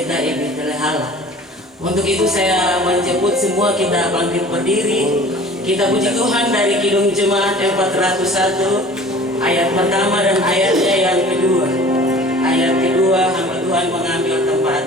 pendeta Ibi Telehala. Untuk itu saya menjemput semua kita bangkit berdiri. Kita puji Tuhan dari Kidung Jemaat 401 ayat pertama dan ayatnya yang kedua. Ayat kedua, hamba Tuhan mengambil tempat.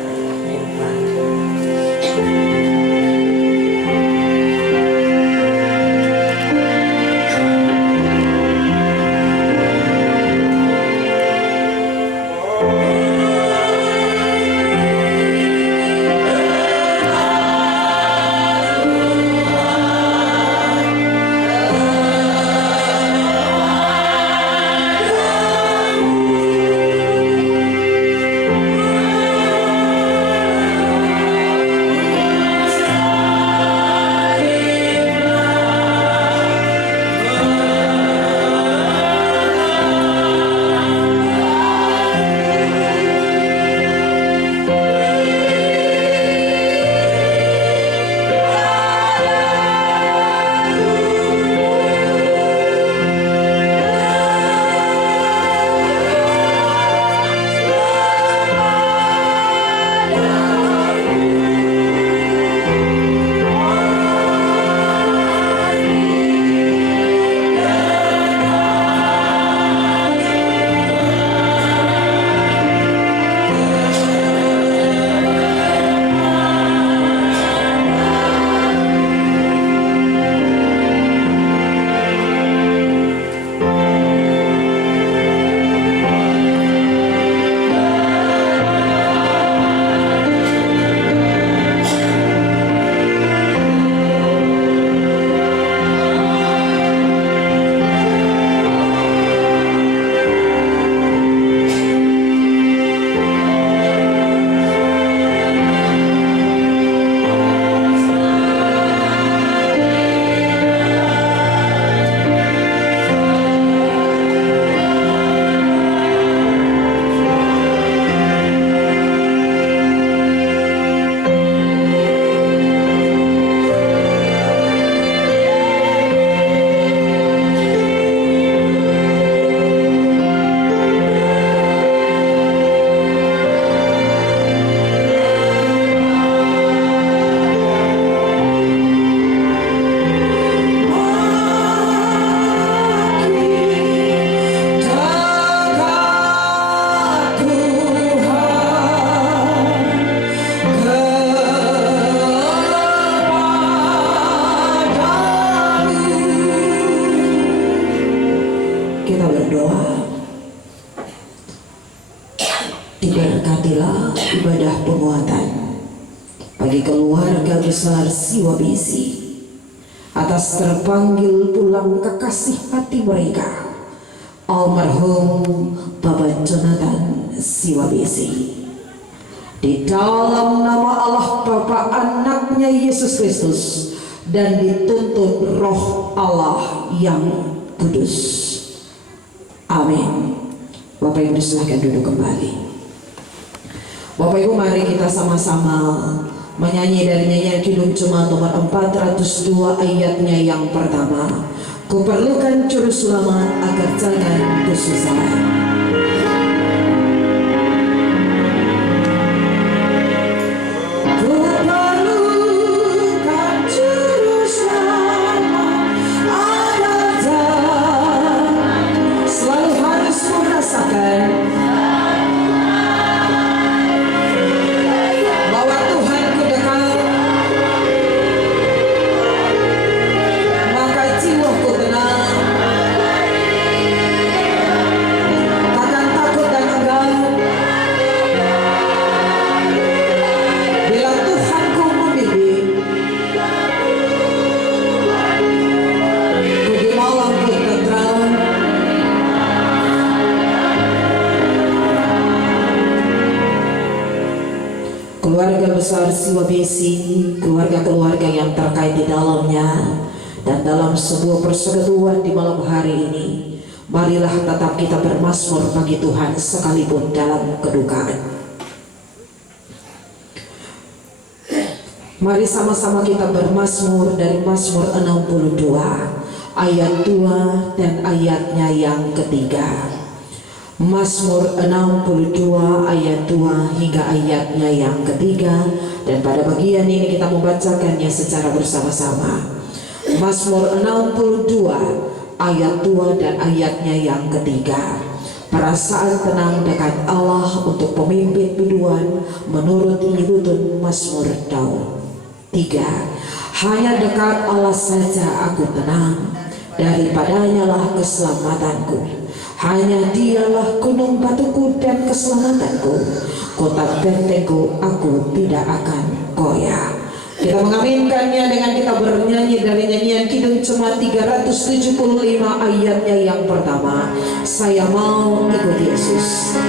Kita berdoa. Diberkatilah ibadah penguatan bagi keluarga besar Siwabisi atas terpanggil pulang kekasih hati mereka, almarhum Bapak Jonathan Siwabisi. Di dalam nama Allah Bapa, anaknya Yesus Kristus, dan dituntun roh Allah yang kudus. Amin. Bapak Ibu silahkan duduk kembali. Bapak Ibu, mari kita sama-sama menyanyi dari nyanyian Kidung Jemaat nomor 402 ayatnya yang pertama. Kuperlukan juru selamat agar jangan kesusahan. Keluarga besar Siwabisi, keluarga-keluarga yang terkait di dalamnya, dan dalam sebuah persekutuan di malam hari ini, marilah tetap kita bermazmur bagi Tuhan sekalipun dalam kedukaan. Mari sama-sama kita bermazmur dari Mazmur 62 ayat 2 dan ayatnya yang ketiga. Mazmur 62 ayat 2 hingga ayatnya yang ketiga, dan pada bagian ini kita membacakannya secara bersama-sama. Mazmur 62 ayat 2 dan ayatnya yang ketiga. Perasaan tenang dekat Allah untuk pemimpin biduan menurut Yedutun Mazmur Daud. 3. Hanya dekat Allah saja aku tenang, daripadanya lah keselamatanku. Hanya dialah gunung batuku dan keselamatanku, kota bentengku, aku tidak akan goyah. Kita mengaminkannya dengan kita bernyanyi dari nyanyian Kidung Jemaat 375 ayatnya yang pertama. Saya mau ikut Yesus.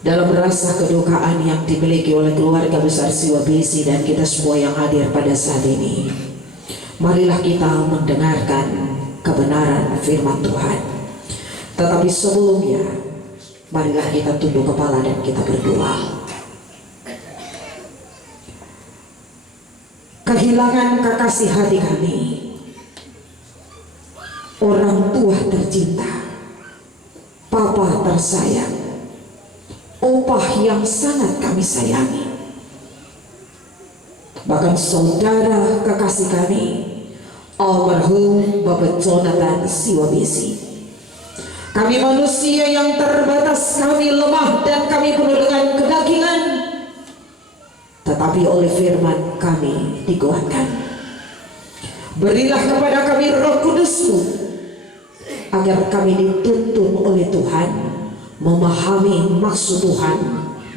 Dalam rasa kedukaan yang dimiliki oleh keluarga besar Siwabesi dan kita semua yang hadir pada saat ini, marilah kita mendengarkan kebenaran firman Tuhan. Tetapi sebelumnya, marilah kita tunduk kepala dan kita berdoa. Kehilangan kekasih hati kami, orang tua tercinta, papa tersayang, opah yang sangat kami sayangi, bahkan saudara kekasih kami, almarhum Bapak Jonathan Siwabesi. Kami manusia yang terbatas, kami lemah dan kami penuh dengan kedagingan, tetapi oleh firman kami dikuatkan. Berilah kepada kami Roh Kudus-Mu, agar kami dituntun oleh Tuhan memahami maksud Tuhan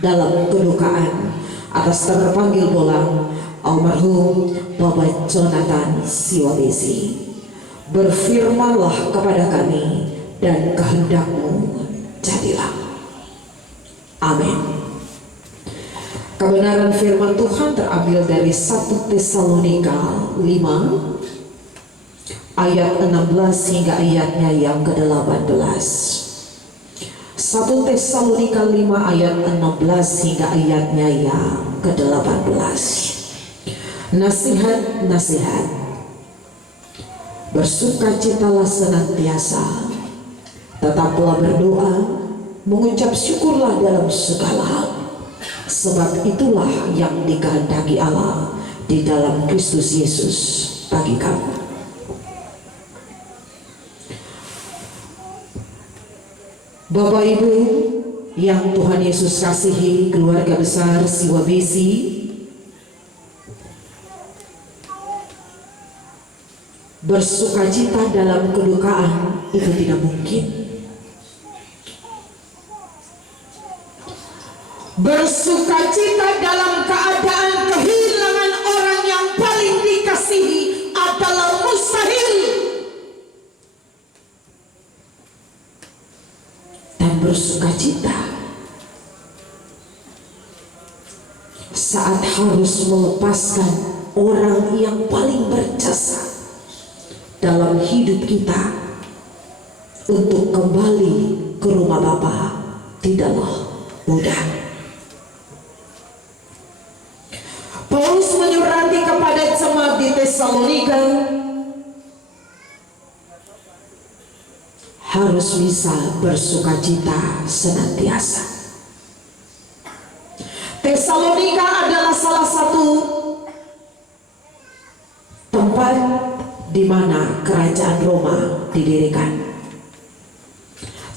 dalam kedukaan atas terpanggil bolang almarhum Bapak Jonathan Siwabesi. Berfirmanlah kepada kami dan kehendak-Mu jadilah. Amin. Kebenaran firman Tuhan terambil dari 1 Tesalonika 5 ayat 16 hingga ayatnya yang ke-18. 1 Tesalonika 5 ayat 16 hingga ayatnya yang ke-18. Nasihat-nasihat, bersukacitalah senantiasa, tetaplah berdoa, mengucap syukurlah dalam segala hal, sebab itulah yang dikehendaki Allah di dalam Kristus Yesus bagi kamu. Bapak Ibu yang Tuhan Yesus kasihi, keluarga besar Siwabesi, bersukacita dalam kedukaan itu tidak mungkin. Bersukacita dalam keadaan kehilangan orang yang paling dikasihi adalah mustahil. Dan bersukacita saat harus melepaskan orang yang paling berjasa dalam hidup kita untuk kembali ke rumah Bapa tidaklah mudah. Paulus menyurati kepada jemaat di Tesalonika harus bisa bersukacita senantiasa. Tesalonika adalah salah satu tempat di mana kerajaan Roma didirikan.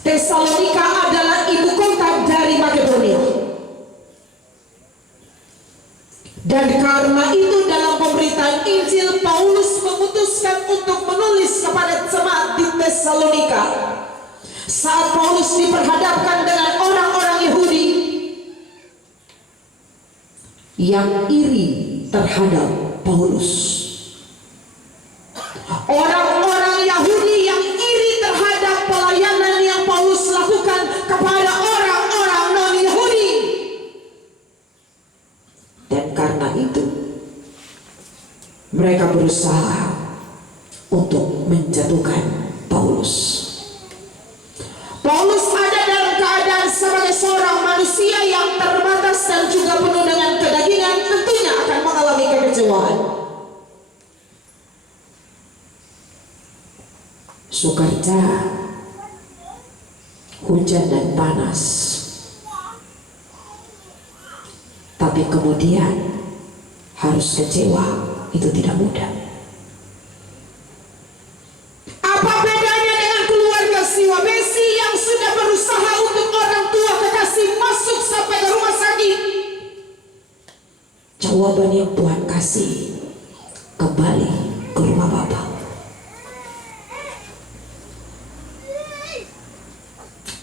Tesalonika adalah ibu kota dari Makedonia. Dan karena itu dalam pemberitaan Injil Paulus memutuskan untuk menulis kepada jemaat di Tesalonika. Saat Paulus diperhadapkan dengan orang-orang Yahudi yang iri terhadap Paulus. Orang-orang Yahudi yang iri terhadap pelayanan yang Paulus lakukan kepada orang-orang non-Yahudi. Dan karena itu mereka berusaha untuk menjatuhkan Paulus. Paulus ada dalam keadaan sebagai seorang manusia yang terbatas dan juga penuh dengan kedagingan, tentunya akan mengalami kekecewaan, sukarca, hujan dan panas. Tapi kemudian harus kecewa, itu tidak mudah. Apa bedanya dengan keluarga Siwabesi yang sudah berusaha untuk orang tua kekasih masuk sampai ke rumah sakit? Jawaban yang Tuhan kasih, kembali ke rumah Bapa.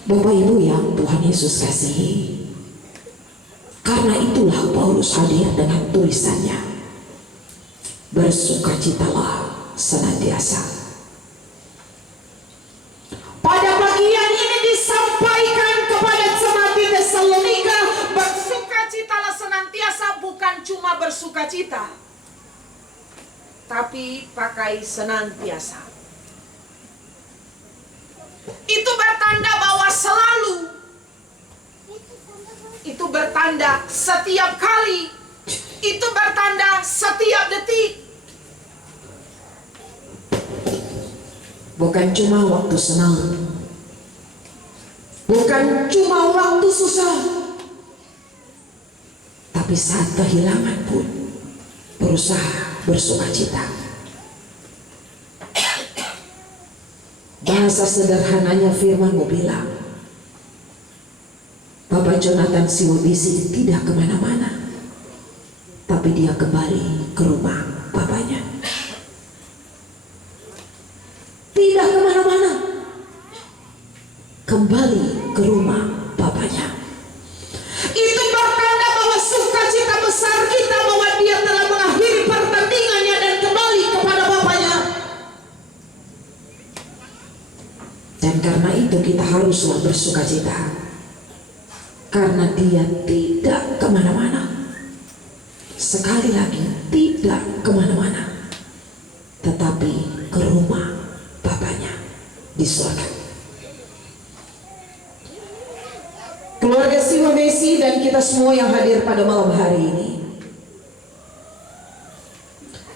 Bapak Ibu yang Tuhan Yesus kasihi, karena itulah Paulus hadir dengan tulisannya, bersukacitalah senantiasa. Pada bagian ini disampaikan kepada jemaat di Tesalonika, bersukacitalah senantiasa, bukan cuma bersukacita, tapi pakai senantiasa. Itu bertanda bahwa selalu, itu bertanda setiap kali, itu bertanda setiap detik. Bukan cuma waktu senang, bukan cuma waktu susah, tapi saat kehilangan pun berusaha bersukacita. Bahasa sederhananya firman-Mu bilang, Bapak Jonathan Siwabesi tidak kemana-mana, tapi dia kembali ke rumah bapaknya. Tidak kemana-mana, kembali ke rumah bapaknya. Itu bertanda bahwa sukacita besar kita bahwa dia telah mengakhiri pertandingannya dan kembali kepada bapaknya. Dan karena itu kita haruslah bersukacita, karena dia tidak kemana-mana. Sekali lagi, tidak kemana-mana, tetapi ke rumah Bapaknya di surga. Keluarga Siwabesi dan kita semua yang hadir pada malam hari ini,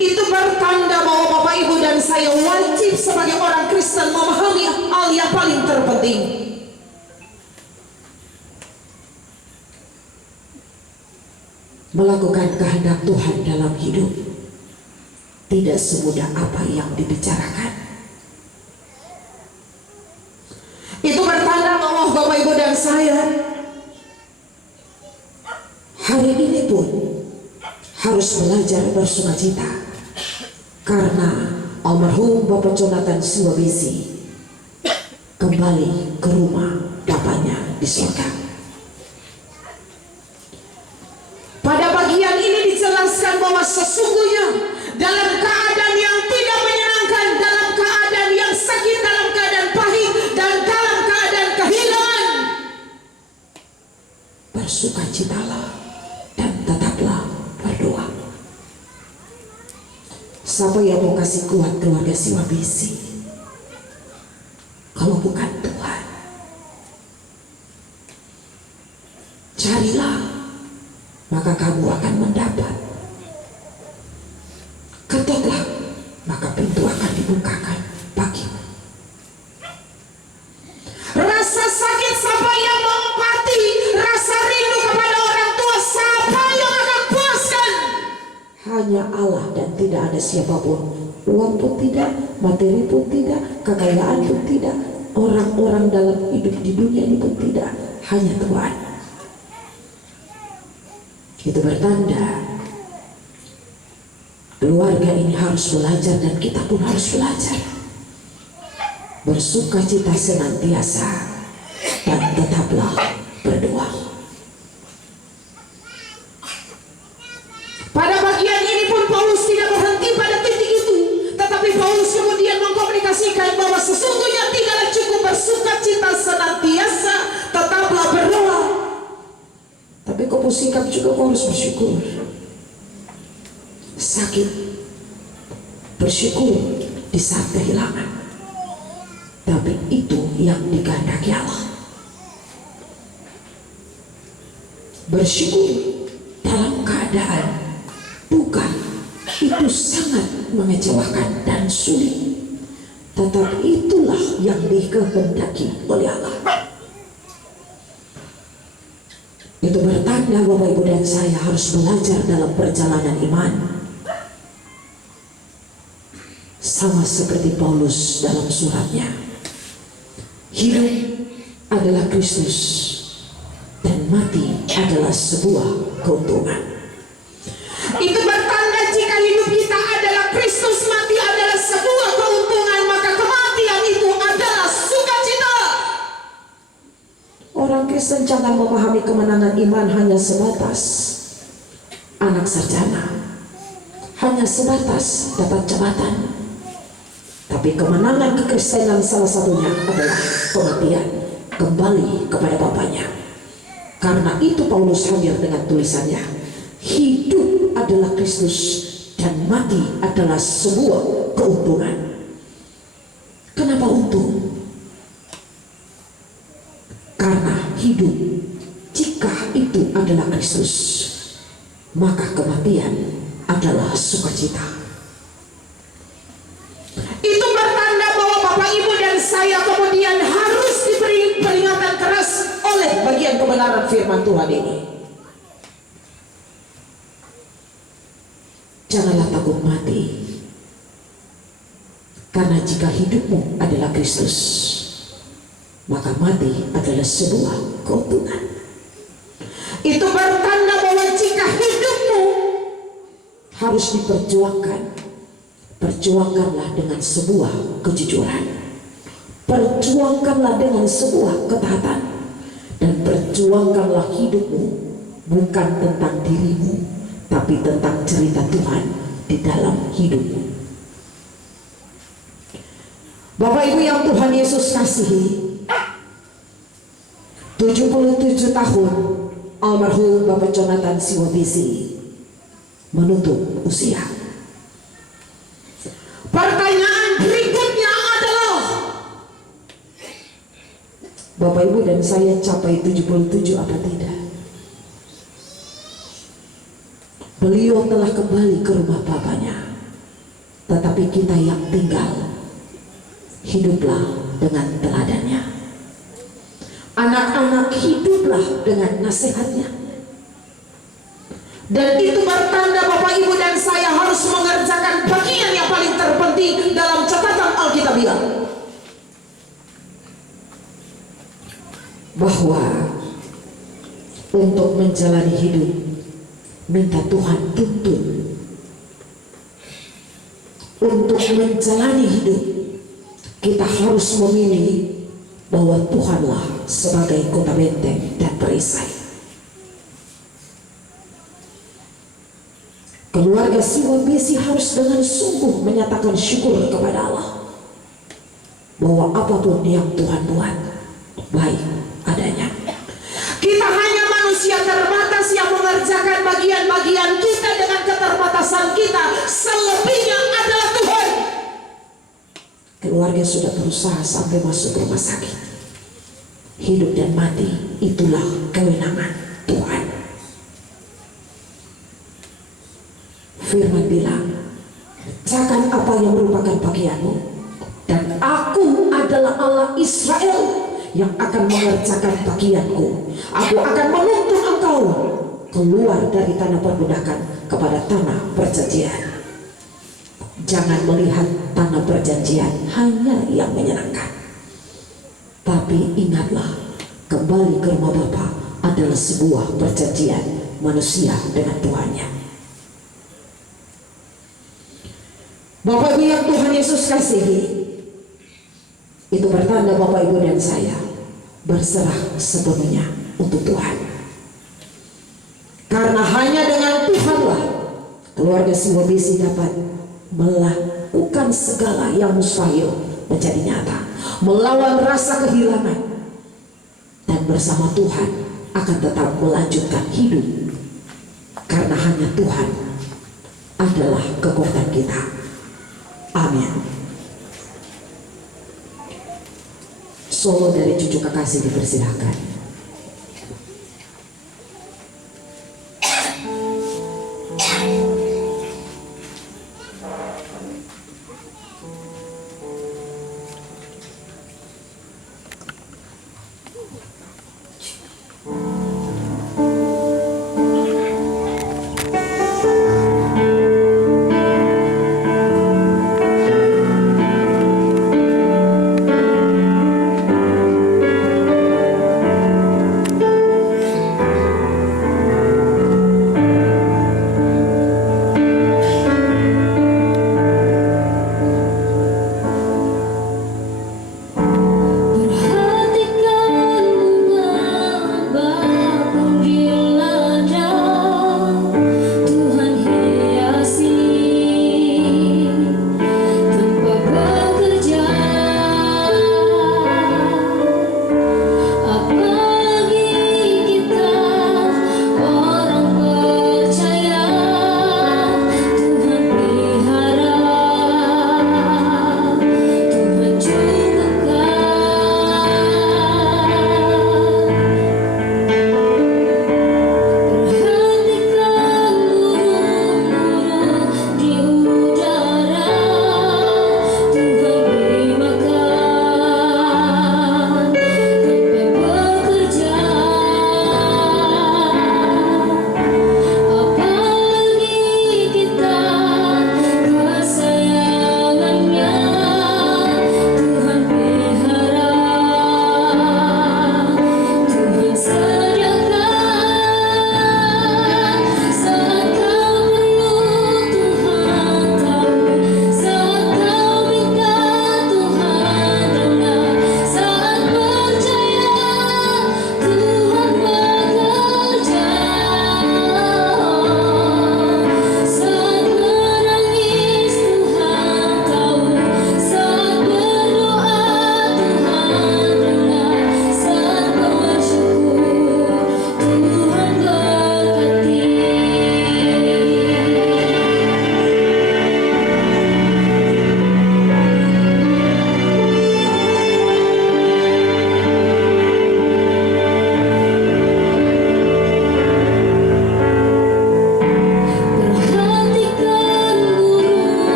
itu bertanda bahwa Bapak Ibu dan saya wajib sebagai orang Kristen memahami hal yang paling terpenting. Melakukan kehendak Tuhan dalam hidup tidak semudah apa yang dibicarakan. Itu bertanda bahwa Bapak Ibu dan saya hari ini pun harus belajar bersukacita, karena almarhum Bapak Jonathan Siwabesi kembali ke rumah Bapaknya di surga. Pada bagian ini dijelaskan bahwa sesungguhnya dalam keadaan yang tidak menyenangkan, dalam keadaan yang sakit, dalam keadaan pahit, dan dalam keadaan kehilangan, bersukacitalah dan tetaplah berdoa. Siapa yang mau kasih kuat keluarga Siwabesi kalau bukan Tuhan? Carilah, maka kamu akan mendapat. Ketoklah, maka pintu akan dibukakan bagimu. Rasa sakit siapa yang mengobati? Rasa rindu kepada orang tua siapa yang akan puaskan? Hanya Allah, dan tidak ada siapapun. Uang pun tidak, materi pun tidak, kekayaan pun tidak, orang-orang dalam hidup di dunia ini pun tidak. Hanya Tuhan. Itu bertanda Keluarga ini harus belajar dan kita pun harus belajar. Bersukacita senantiasa dan tetaplah berdoa. Pada bagian ini pun Paulus tidak berhenti pada titik itu, tetapi Paulus kemudian mengkomunikasikan bahwa sesungguhnya tidaklah cukup bersukacita senantiasa, tetaplah berdoa. Tapi kau sikap juga kau harus bersyukur. Sakit, bersyukur di saat kehilangan. Tapi itu yang dikehendaki Allah. Bersyukur dalam keadaan bukan itu sangat mengecewakan dan sulit, tetapi itulah yang dikehendaki oleh Allah. Itu bertanda Bapak Ibu dan saya harus belajar dalam perjalanan iman, sama seperti Paulus dalam suratnya. Hidup adalah Kristus dan mati adalah sebuah keuntungan. Itu bertanda jika hidup kita adalah Kristus, mati adalah sebuah keuntungan, maka kematian itu adalah sukacita. Orang Kristen jangan memahami kemenangan iman hanya sebatas anak sarjana, hanya sebatas dapat jabatan. Tapi kemenangan kekristenan salah satunya adalah kematian, kembali kepada Bapaknya. Karena itu Paulus hadir dengan tulisannya, hidup adalah Kristus dan mati adalah sebuah keuntungan. Kenapa untung? Karena hidup, jika itu adalah Kristus, maka kematian adalah sukacita. Itu bertanda bahwa Bapak Ibu dan saya kemudian harus diberi peringatan keras oleh bagian kebenaran firman Tuhan ini. Janganlah takut mati, karena jika hidupmu adalah Kristus, maka mati adalah sebuah keuntungan. Itu bertanda bahwa jika hidupmu harus diperjuangkan, perjuangkanlah dengan sebuah kejujuran, perjuangkanlah dengan sebuah ketaatan, dan perjuangkanlah hidupmu bukan tentang dirimu, tapi tentang cerita Tuhan di dalam hidupmu. Bapak Ibu yang Tuhan Yesus kasihi, 77 tahun almarhum Bapak Jonathan Siwabisi menutup usia. Pertanyaan berikutnya adalah, Bapak Ibu dan saya capai 77 apa tidak? Beliau telah kembali ke rumah Bapaknya, tetapi kita yang tinggal, hiduplah dengan teladannya. Anak-anak hiduplah dengan nasihatnya. Dan itu bertanda Bapak Ibu dan saya harus mengerjakan bagian yang paling terpenting dalam catatan Alkitabiah, bahwa untuk menjalani hidup, minta Tuhan tuntun. Untuk menjalani hidup, kita harus memilih bahwa Tuhanlah sebagai kota benteng dan perisai. Keluarga Siwabisi harus dengan sungguh menyatakan syukur kepada Allah bahwa apapun yang Tuhan buat baik adanya. Kita hanya manusia terbatas yang mengerjakan bagian-bagian kita dengan keterbatasan kita. Selebihnya adalah Tuhan. Keluarga sudah berusaha sampai masuk rumah sakit. Hidup dan mati itulah kewenangan Tuhan. Firman bilang, "Cakan apa yang merupakan bagianmu, dan aku adalah Allah Israel yang akan mengerjakan bagianku. Aku akan menuntun engkau keluar dari tanah perbudakan kepada tanah perjanjian." Jangan melihat tanah perjanjian hanya yang menyenangkan, tapi ingatlah, kembali ke rumah Bapa adalah sebuah perjanjian manusia dengan Tuhannya. Bapak Ibu yang Tuhan Yesus kasihi, itu bertanda Bapak Ibu dan saya berserah sepenuhnya untuk Tuhan. Karena hanya dengan Tuhanlah keluarga Siwa Besi dapat melakukan segala yang mustahil menjadi nyata, melawan rasa kehilangan, dan bersama Tuhan akan tetap melanjutkan hidup. Karena hanya Tuhan adalah kekuatan kita. Amin. Solo dari Cucu Kekasih dipersilahkan.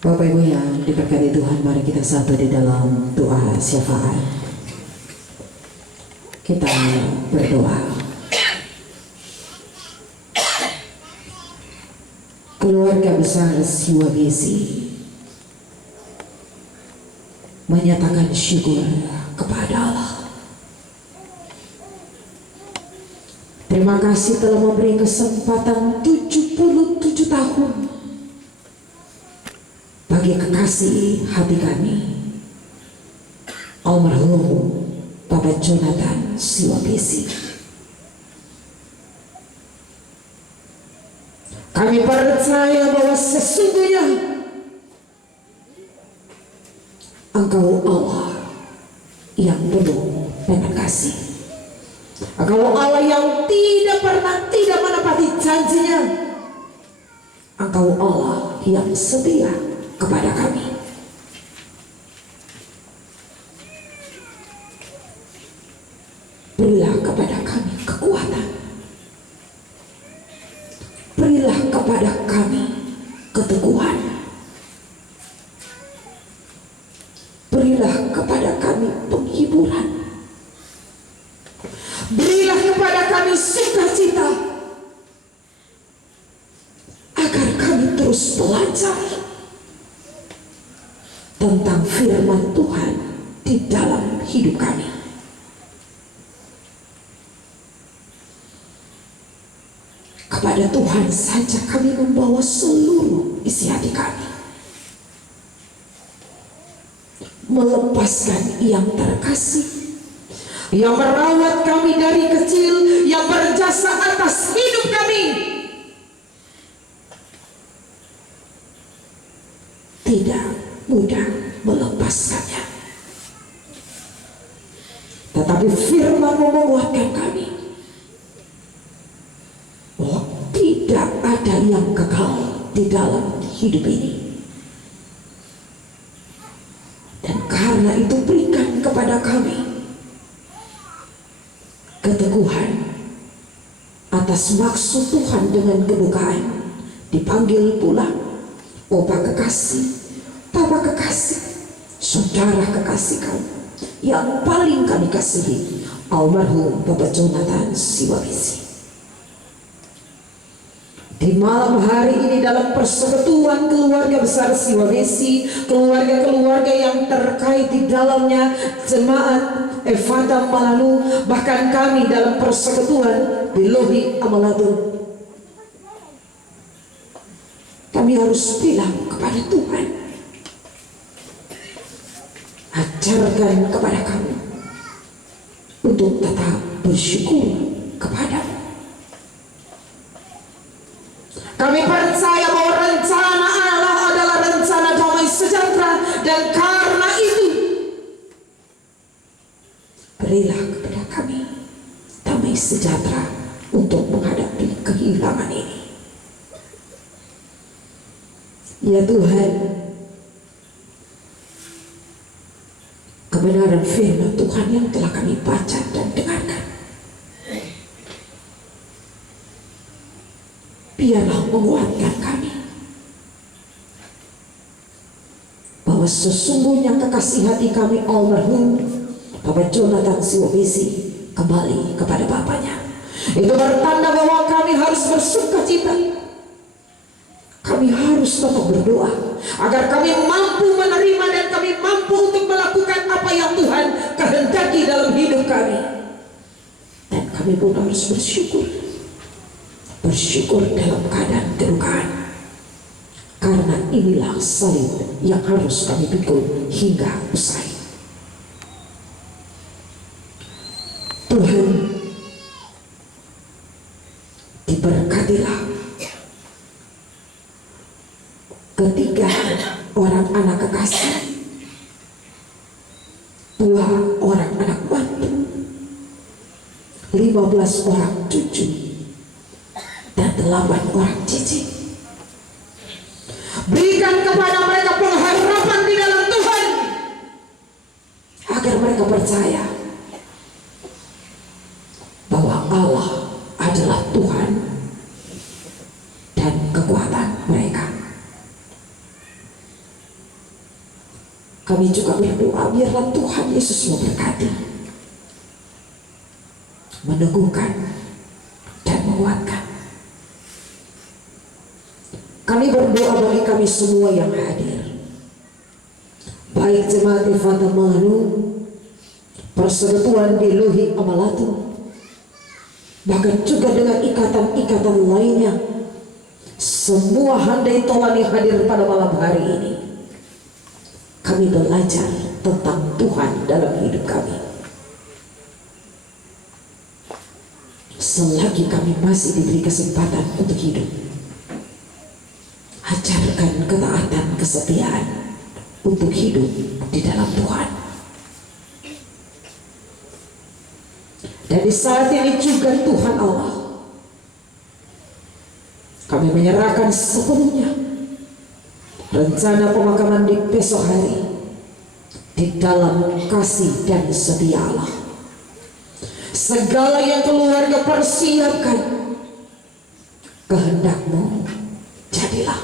Bapak Ibu yang diberkati Tuhan, mari kita satu di dalam doa syafaat. Kita berdoa. Keluarga besar Siwabesi menyatakan syukur kepada Allah. Terima kasih telah memberi kesempatan 77 tahun bagi kekasih hati kami, almarhum Bapak Jonathan Siwabesi. Kami percaya bahwa sesungguhnya Engkau Allah yang penuh dengan kasih. Engkau Allah yang tidak pernah tidak menepati janjinya. Engkau Allah yang setia kepada kami. Berilah kepada kami kekuatan. Berilah kepada kami keteguhan. Berilah kepada kami penghiburan. Berilah kepada kami sukacita, agar kami terus belajar tentang firman Tuhan di dalam hidup kami. Kepada Tuhan saja kami membawa seluruh isi hati kami, melepaskan yang terkasih, yang merawat kami dari kecil, yang berjasa atas hidup kami. Tidak mudah melepaskannya, tetapi firman menguatkan kami. Oh, tidak ada yang kekal di dalam hidup ini. Dan karena itu berikan kepada kami keteguhan atas maksud Tuhan dengan kebukaan. Dipanggil pula Opa kekasih, Papa kekasih, saudara kekasih kami yang paling kami kasihi, almarhum Bapak Jonathan Siwabesi. Di malam hari ini dalam persekutuan keluarga besar Siwabesi, keluarga-keluarga yang terkait di dalamnya, jemaat Evata Malanu, bahkan kami dalam persekutuan Bilohi Amaladu, kami harus bilang kepada Tuhan, ajarkan kepada kami untuk tetap bersyukur kepada-Mu. Kami percaya bahwa rencana Allah adalah rencana damai sejahtera, dan karena itu berilah kepada kami damai sejahtera untuk menghadapi kehilangan ini. Ya Tuhan, kebenaran firman Tuhan yang telah kami baca dan dengarkan, biarlah menguatkan kami bahwa sesungguhnya kekasih hati kami almarhum Bapak Jonathan Siwabesi kembali kepada Bapaknya. Itu bertanda bahwa kami harus bersuka cita. Kami harus tetap berdoa agar kami mampu menerima dan kami mampu untuk melakukan apa yang Tuhan kehendaki dalam hidup kami. Dan kami pun harus bersyukur dalam keadaan kedukaan, karena inilah salib yang harus kami pikul hingga usai. Tuhan, diberkatilah ketiga orang anak kekasih, 2 orang anak mantu, 15 orang cucu, dan 8 orang cicit. Berikan kepada mereka pengharapan di dalam Tuhan, agar mereka percaya bahwa Allah adalah Tuhan dan kekuatan mereka. Kami juga berdoa biarlah Tuhan Yesus memberkati, meneguhkan, dan menguatkan. Kami berdoa bagi kami semua yang hadir, baik jemaat Ifata Manu, persekutuan di Luhi Amalatu, bahkan juga dengan ikatan-ikatan lainnya. Semua handai tolani hadir pada malam hari ini. Kami belajar tentang Tuhan dalam hidup kami. Selagi kami masih diberi kesempatan untuk hidup, ajarkan ketaatan, kesetiaan untuk hidup di dalam Tuhan. Dan di saat ini juga Tuhan Allah, kami menyerahkan sepenuhnya rencana pemakaman di besok hari di dalam kasih dan setia Allah. Segala yang keluarga persiapkan, kehendak-Mu jadilah.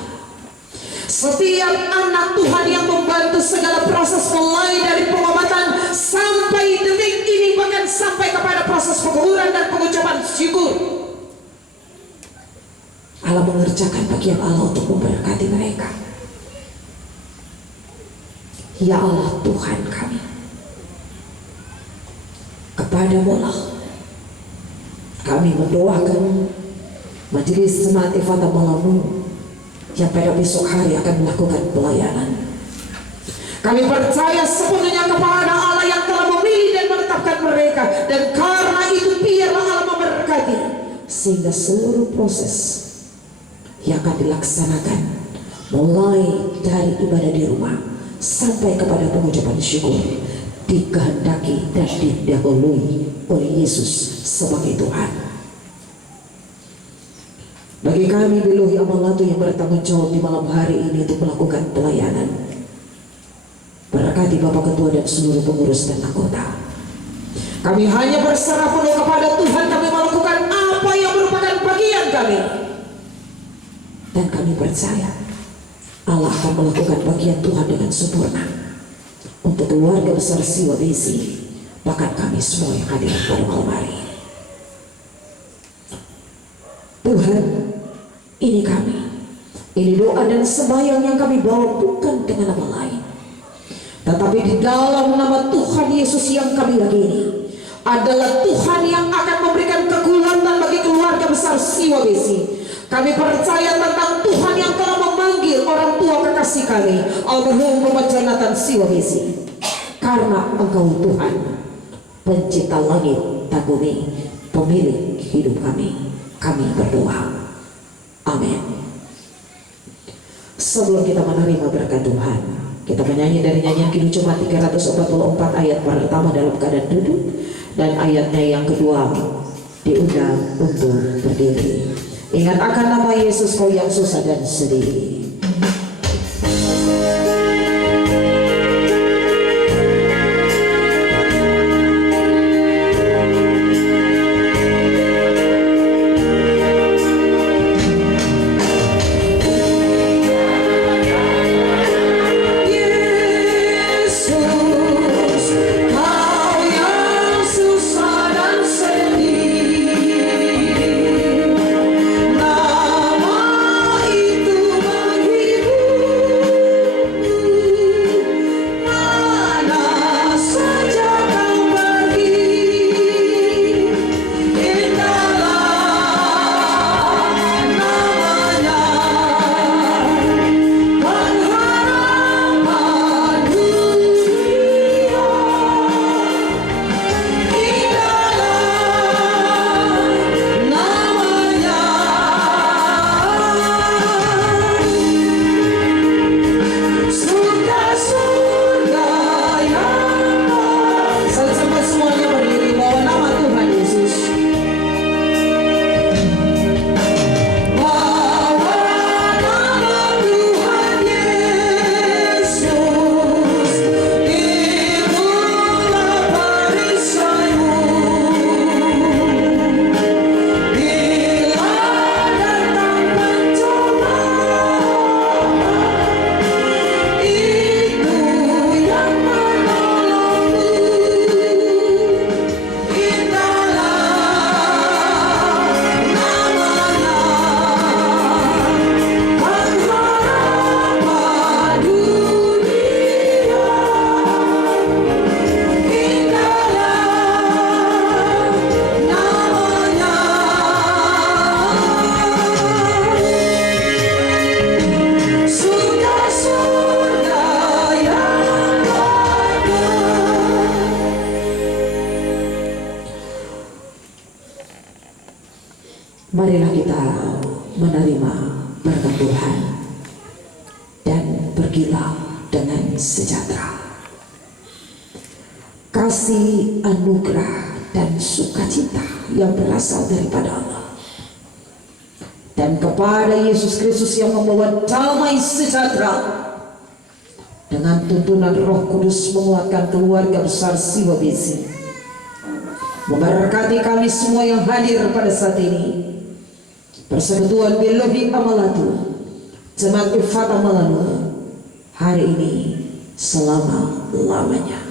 Setiap anak Tuhan yang membantu segala proses mulai dari pengobatan sampai detik ini, bahkan sampai kepada proses penguburan dan pengucapan syukur, Allah mengerjakan bagian Allah untuk memberkati mereka. Ya Allah Tuhan kami, kepadamu lah kami mendoakan majelis jemaat Ifata Malamu yang pada besok hari akan melakukan pelayanan. Kami percaya sepenuhnya kepada Allah yang telah memilih dan menetapkan mereka, dan karena itu biarlah Allah memberkati sehingga seluruh proses yang akan dilaksanakan mulai dari ibadah di rumah sampai kepada pengucapan syukur dikehendaki dan didahului oleh Yesus sebagai Tuhan. Bagi kami di Luhi Amalatu yang bertanggung jawab di malam hari ini untuk melakukan pelayanan, berkati Bapak Ketua dan seluruh pengurus dan anggota. Kami hanya berserah penuh kepada Tuhan. Kami melakukan apa yang merupakan bagian kami, dan kami percaya Allah akan melakukan bagian Tuhan dengan sempurna untuk keluarga besar Siwa Besi, bahkan kami semua yang hadir pada malam hari. Tuhan, ini kami, ini doa dan sembahyang yang kami bawa bukan dengan nama lain, tetapi di dalam nama Tuhan Yesus yang kami yakini adalah Tuhan yang akan memberikan kekuatan bagi keluarga besar Siwa Besi. Kami percaya tentang Tuhan yang telah memanggil orang tua kekasih kami, almarhum Bapak Jonathan Siwa Besi, karena Engkau Tuhan, pencipta langit dan bumi, pemilik hidup kami. Kami berdoa, amin. Sebelum kita menerima berkat Tuhan, kita menyanyi dari nyanyian Kidung Jemaat 344 ayat pertama dalam keadaan duduk, dan ayatnya yang kedua diundang untuk berdiri. Ingat akan nama Yesus kau yang susah dan sedih. Nama itu pergilah dengan sejahtera. Kasih, anugerah, dan sukacita yang berasal daripada Allah dan kepada Yesus Kristus yang membawa damai sejahtera dengan tuntunan Roh Kudus menguatkan keluarga besar Siwa Besi, memberkati kami semua yang hadir pada saat ini, Persekutuan Belohi Amalatu, Jemaat Ifat Amalanu, hari ini selama-lamanya.